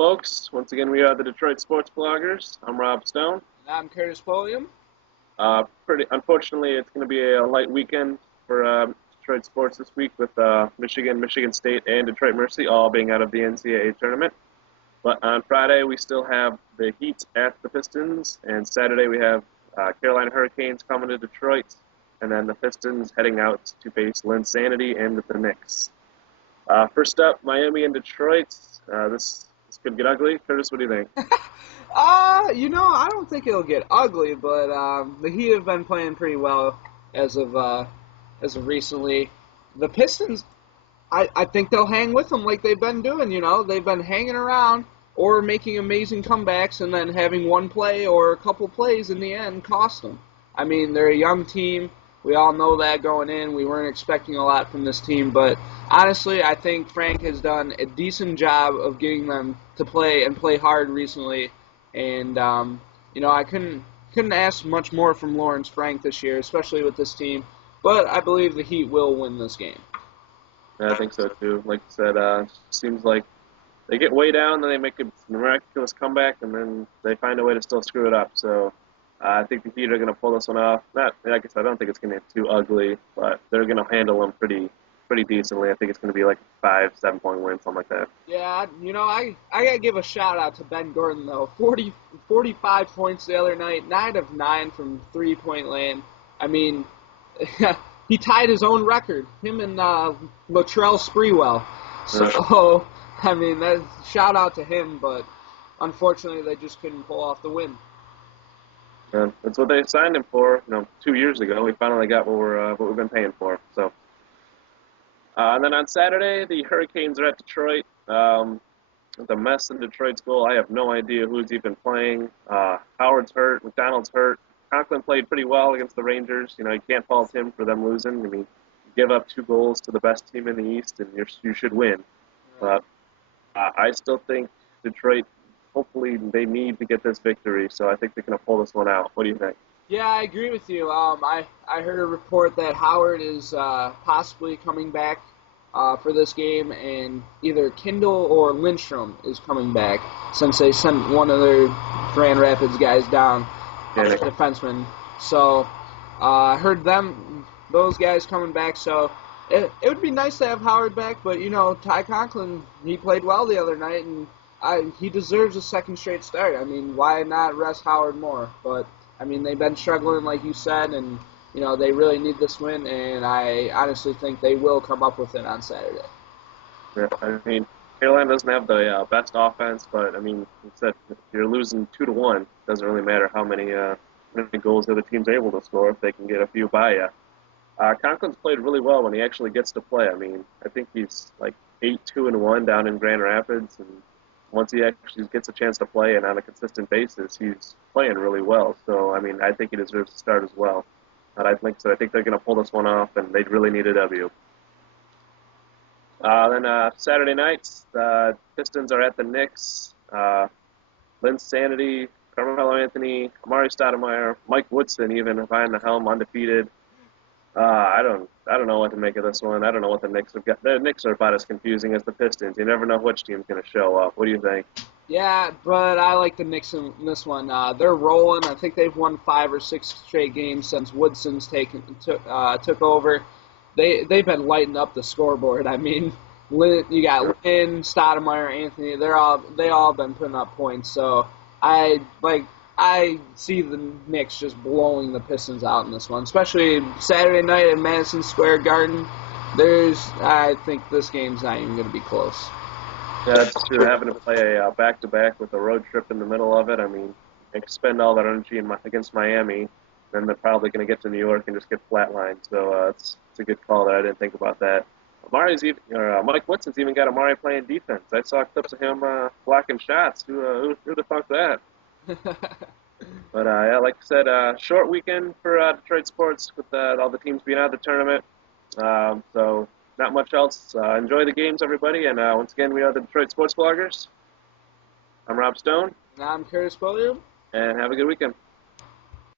folks. Once again, we are the Detroit Sports Bloggers. I'm Rob Stone. And I'm Curtis Polium. Unfortunately, it's going to be a light weekend for Detroit sports this week with Michigan State, and Detroit Mercy all being out of the NCAA tournament. But on Friday, we still have the Heat at the Pistons, and Saturday we have Carolina Hurricanes coming to Detroit, and then the Pistons heading out to face Linsanity and the Knicks. First up, Miami and Detroit. This could get ugly. Curtis, what do you think? I don't think it'll get ugly, but the Heat have been playing pretty well as of recently. The Pistons, I think they'll hang with them like they've been doing. They've been hanging around or making amazing comebacks, and then having one play or a couple plays in the end cost them. I mean, they're a young team. We all know that going in. We weren't expecting a lot from this team, but honestly, I think Frank has done a decent job of getting them to play and play hard recently. And I couldn't ask much more from Lawrence Frank this year, especially with this team. But I believe the Heat will win this game. Yeah, I think so too. Like you said, seems like they get way down, then they make a miraculous comeback, and then they find a way to still screw it up. So I think the Heat are going to pull this one off. Not, like I said, I don't think it's going to get too ugly, but they're going to handle them pretty decently. I think it's going to be like a 5-7 point win, something like that. Yeah, I got to give a shout out to Ben Gordon, though. 45 points the other night, 9 of 9 from three-point land. I mean, he tied his own record, him and Latrell Sprewell. So, I mean, shout out to him, but unfortunately they just couldn't pull off the win. Yeah, that's what they signed him for. 2 years ago, we finally got what we've been paying for. So, and then on Saturday, the Hurricanes are at Detroit. The mess in Detroit's goal. I have no idea who's even playing. Howard's hurt. McDonald's hurt. Conklin played pretty well against the Rangers. You can't fault him for them losing. I mean, you give up 2 goals to the best team in the East, and you should win. But I still think Detroit. Hopefully they need to get this victory, so I think they're going to pull this one out. What do you think? Yeah, I agree with you. I heard a report that Howard is possibly coming back for this game, and either Kindle or Lindstrom is coming back since they sent one of their Grand Rapids guys down, defenseman. So I heard those guys coming back, so it would be nice to have Howard back, but, Ty Conklin, he played well the other night, and he deserves a second straight start. I mean, why not rest Howard more? But, I mean, they've been struggling, like you said, and, they really need this win, and I honestly think they will come up with it on Saturday. Yeah, I mean, Carolina doesn't have the best offense, but, I mean, if you're losing 2-1, it doesn't really matter how many goals the other team's able to score if they can get a few by you. Conklin's played really well when he actually gets to play. I mean, I think he's like 8-2-1 down in Grand Rapids, and once he actually gets a chance to play and on a consistent basis, he's playing really well. So, I mean, I think he deserves to start as well. But I think they're going to pull this one off, and they really need a W. Then Saturday nights, the Pistons are at the Knicks. Linsanity, Carmelo Anthony, Amari Stoudemire, Mike Woodson even behind the helm, undefeated. I don't know what to make of this one. I don't know what the Knicks have got. The Knicks are about as confusing as the Pistons. You never know which team's going to show up. What do you think? Yeah, but I like the Knicks in this one. They're rolling. I think they've won 5 or 6 straight games since Woodson's took over. They've been lighting up the scoreboard. I mean, you got Lynn, Stoudemire, Anthony. They all been putting up points. So I see the Knicks just blowing the Pistons out in this one, especially Saturday night at Madison Square Garden. I think this game's not even going to be close. Yeah, that's true. Having to play a back-to-back with a road trip in the middle of it, I mean, expend all that energy against Miami, then they're probably going to get to New York and just get flatlined. So it's a good call that I didn't think about that. Mike Woodson's even got Amari playing defense. I saw clips of him blocking shots. Who the fuck that? But, yeah, like I said, short weekend for Detroit sports with all the teams being out of the tournament. So not much else. Enjoy the games, everybody. And once again, we are the Detroit Sports Bloggers. I'm Rob Stone. And I'm Curtis Polium. And have a good weekend.